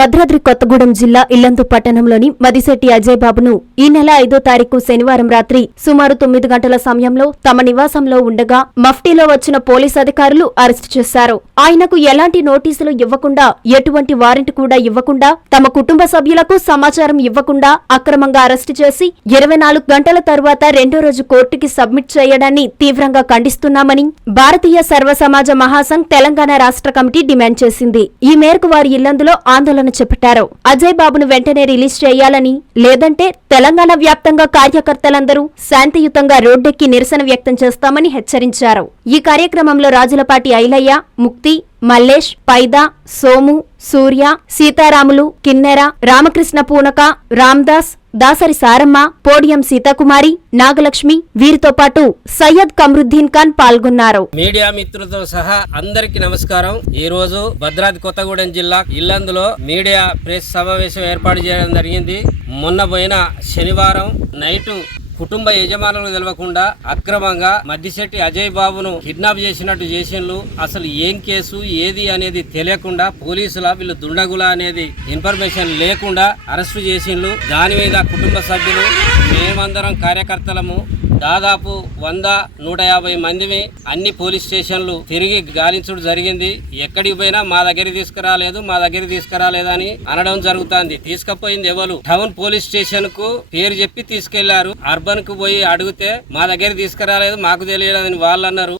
భద్రాద్రి కొత్తగూడెం జిల్లా ఇల్లందు పట్టణంలోని మదిశెట్టి అజయ్ బాబును ఈ నెల ఐదో తారీఖు శనివారం రాత్రి సుమారు తొమ్మిది గంటల సమయంలో తమ నివాసంలో ఉండగా మఫ్టీలో వచ్చిన పోలీస్ అధికారులు అరెస్టు చేశారు. ఆయనకు ఎలాంటి నోటీసులు ఇవ్వకుండా ఎటువంటి వారెంట్ కూడా ఇవ్వకుండా తమ కుటుంబ సభ్యులకు సమాచారం ఇవ్వకుండా అక్రమంగా అరెస్టు చేసి ఇరవై నాలుగు గంటల తరువాత రెండో రోజు కోర్టుకి సబ్మిట్ చేయడాన్ని తీవ్రంగా ఖండిస్తున్నామని భారతీయ సర్వ సమాజ మహాసంఘ్ తెలంగాణ రాష్ట్ర కమిటీ డిమాండ్ చేసింది. ఈ మేరకు వారి ఇల్లందులో ఆందోళన చేపట్టారు అజయ్ బాబును వెంటనే రిలీజ్ చేయాలని లేదంటే తెలంగాణ వ్యాప్తంగా కార్యకర్తలందరూ శాంతియుతంగా రోడ్డెక్కి నిరసన వ్యక్తం చేస్తామని హెచ్చరించారు. ఈ కార్యక్రమంలో రాజులపాటి ఐలయ్య ముక్తి మల్లేష్ పైదా సోము సూర్య సీతారాములు కిన్నెర రామకృష్ణ పూనక రామ్దాస్ దాసరి సారమ్మ పోడియం సీతాకుమారి నాగలక్ష్మి వీరితో పాటు సయ్యద్ కమరుద్దీన్ ఖాన్ పాల్గొన్నారు. మీడియా మిత్రులతో సహా అందరికి నమస్కారం. ఈ రోజు భద్రాద్రి కొత్తగూడెం జిల్లా ఇల్లందులో మీడియా ప్రెస్ సమావేశం ఏర్పాటు చేయడం జరిగింది. మొన్న పోయిన శనివారం నైటు కుటుంబ యజమానులకు తెలవకుండా అక్రమంగా మద్దిశెట్టి అజయ్ బాబును కిడ్నాప్ చేసినట్టు చేసిండ్రు అసలు ఏం కేసు ఏది అనేది తెలియకుండా పోలీసుల వీళ్ళు దుండగుల అనేది ఇన్ఫర్మేషన్ లేకుండా అరెస్టు చేసిండ్రు దాని మీద కుటుంబ సభ్యులు మేమందరం కార్యకర్తలము దాదాపు వంద నూట యాభై మందిని అన్ని పోలీస్ స్టేషన్లు తిరిగి గాలించడం జరిగింది. ఎక్కడికి పోయినా మా దగ్గర తీసుకురాలేదు మా దగ్గర తీసుకురాలేదని అనడం జరుగుతుంది. తీసుకుపోయింది ఎవరు? టౌన్ పోలీస్ స్టేషన్కు పేరు చెప్పి తీసుకెళ్ళారు. అర్బన్కు పోయి అడిగితే మా దగ్గర తీసుకురాలేదు మాకు తెలియలేదని వాళ్ళు అన్నారు.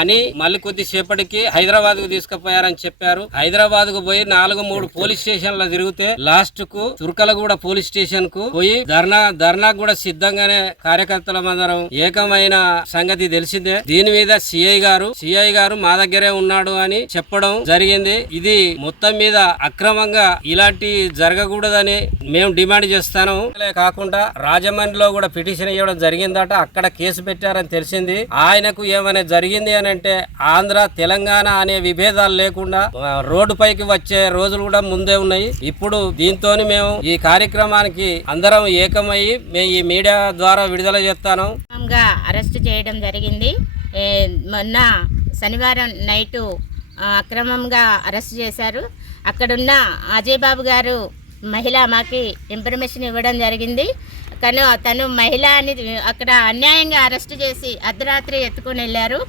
అని మళ్ళీ కొద్దిసేపటికి హైదరాబాద్కు తీసుకుపోయారని చెప్పారు. హైదరాబాద్కు పోయి నాలుగు మూడు పోలీస్ స్టేషన్ల తిరిగితే లాస్ట్కు తుర్కలగూడ పోలీస్ స్టేషన్కు పోయి ధర్నా ధర్నా కూడా సిద్ధంగానే కార్యకర్తల అందరం ఏకమైన సంగతి తెలిసిందే. దీని మీద సిఐ గారు సిఐ గారు మా దగ్గరే ఉన్నాడు అని చెప్పడం జరిగింది. ఇది మొత్తం మీద అక్రమంగా ఇలాంటి జరగకూడదని మేము డిమాండ్ చేస్తాను. కాకుండా రాజమండ్రిలో కూడా పిటిషన్ ఇవ్వడం జరిగిందట. అక్కడ కేసు పెట్టారని తెలిసింది. ఆయనకు ఏమైనా జరిగింది అని అంటే ఆంధ్ర తెలంగాణ అనే విభేదాలు లేకుండా రోడ్డు పైకి వచ్చే రోజులు కూడా ముందే ఉన్నాయి. ఇప్పుడు దీంతో మేము ఈ కార్యక్రమానికి అందరం ఏకమయ్యి మేము ఈ మీడియా ద్వారా విడుదల చేస్తాను. గా అరెస్ట్ చేయడం జరిగింది. మొన్న శనివారం నైటు అక్రమంగా అరెస్ట్ చేశారు. అక్కడున్న అజయ్ బాబు గారు మహిళ మాకి ఇన్ఫర్మేషన్ ఇవ్వడం జరిగింది. తను తను మహిళ అని అక్కడ అన్యాయంగా అరెస్ట్ చేసి అర్ధరాత్రి ఎత్తుకొని వెళ్ళారు.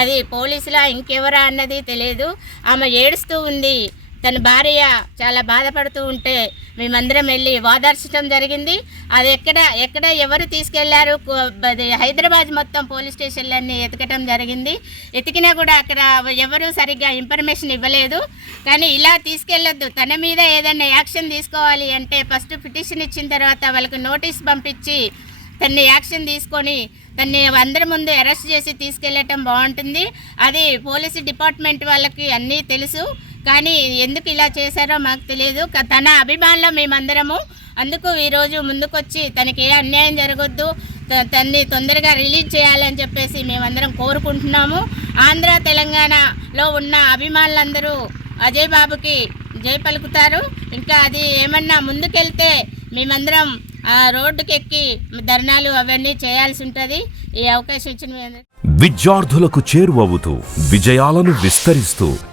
అది పోలీసులా ఇంకెవరా అన్నది తెలియదు. ఆమె ఏడుస్తూ ఉంది. తన భార్య చాలా బాధపడుతూ ఉంటే మేమందరం వెళ్ళి ఓదార్చడం జరిగింది. అది ఎక్కడ ఎక్కడ ఎవరు తీసుకెళ్ళారు? హైదరాబాద్ మొత్తం పోలీస్ స్టేషన్లన్నీ ఎతకటం జరిగింది. ఎతికినా కూడా అక్కడ ఎవరు సరిగ్గా ఇన్ఫర్మేషన్ ఇవ్వలేదు. కానీ ఇలా తీసుకెళ్ళొద్దు. తన మీద ఏదైనా యాక్షన్ తీసుకోవాలి అంటే ఫస్ట్ పిటిషన్ ఇచ్చిన తర్వాత వాళ్ళకు నోటీస్ పంపించి తన్ని యాక్షన్ తీసుకొని తన్ని అందరి ముందు అరెస్ట్ చేసి తీసుకెళ్ళటం బాగుంటుంది. అది పోలీసు డిపార్ట్మెంట్ వాళ్ళకి అన్నీ తెలుసు. కానీ ఎందుకు ఇలా చేశారో మాకు తెలియదు. తన అభిమానులు మేమందరము. అందుకు ఈరోజు ముందుకొచ్చి తనకి ఏ అన్యాయం జరగొద్దు. తన్ని తొందరగా రిలీజ్ చేయాలని చెప్పేసి మేమందరం కోరుకుంటున్నాము. ఆంధ్ర తెలంగాణలో ఉన్న అభిమానులందరూ అజయ్ బాబుకి జయ పలుకుతారు. ఇంకా అది ఏమన్నా ముందుకెళ్తే మేమందరం రోడ్డుకెక్కి ధర్నాలు అవన్నీ చేయాల్సి ఉంటుంది. ఈ అవకాశం ఇచ్చిన విద్యార్థులకు చేరువవుతూ విజయాలను విస్తరిస్తూ